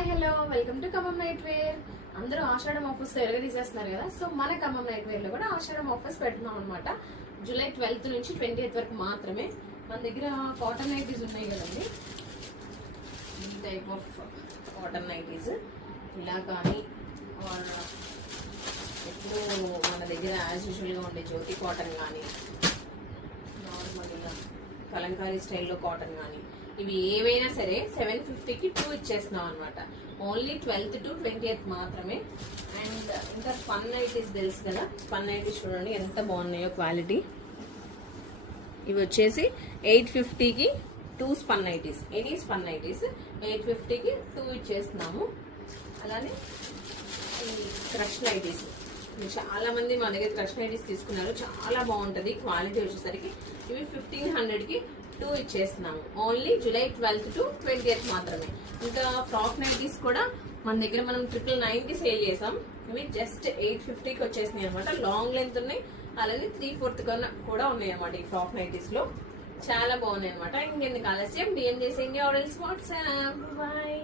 Hi hello welcome to Khammam night wear. అందరూ Ashadam offers తీసేస్తున్నారు కదా. సో మన ఖమ్మం నైట్ వేర్ లో కూడా ఆషాఢం ఆఫర్స్ పెడుతున్నాం అనమాట. జూలై 12th నుంచి 20th వరకు మాత్రమే. మన దగ్గర కాటన్ నైటీస్ ఉన్నాయి కదండి, ఈ టైప్ ఆఫ్ కాటన్ నైటీస్ ఇలా కానీ ఎప్పుడు మన దగ్గర యాజ్ యూజువల్గా ఉండే జ్యోతి కాటన్ కానీ నార్మల్గా కలంకారీ స్టైల్లో కాటన్ కానీ ఇవి ఏవైనా సరే 750కి 2 ఇచ్చేస్తున్నాం అనమాట. ఓన్లీ 12th to 20th మాత్రమే. అండ్ ఇంకా స్పన్ నైటీస్ తెలుసు కదా, స్పన్ నైటీస్ చూడండి ఎంత బాగున్నాయో క్వాలిటీ. ఇవి వచ్చేసి 850కి 2 spun nighties, any spun nighties 850కి 2 ఇచ్చేస్తున్నాము. అలానే ఈ క్రష్ నైటీస్ చాలా మంది మా దగ్గర క్రష్ నైటీస్ తీసుకున్నారు, చాలా బాగుంటది క్వాలిటీ. వచ్చేసరికి ఇవి 1500కి 2 ఇచ్చేస్తున్నాము. Only July 12th to 20th మాత్రమే. ఇంకా ఫ్రాక్ నైటీస్ కూడా మన దగ్గర మనం 999కి సేల్ చేసాం. ఇవి జస్ట్ 850కి వచ్చేసినాయి అనమాట. లాంగ్ లెంత్ ఉన్నాయి, అలానే 3/4 కన్నా కూడా ఉన్నాయి అనమాట. ఈ ఫ్రాక్ నైటీస్ లో చాలా బాగున్నాయి అనమాట. ఇంకెందుకు ఆలస్యం, డిఎం చేసేయండి ఆర్డర్స్ వాట్సాప్. బాయ్.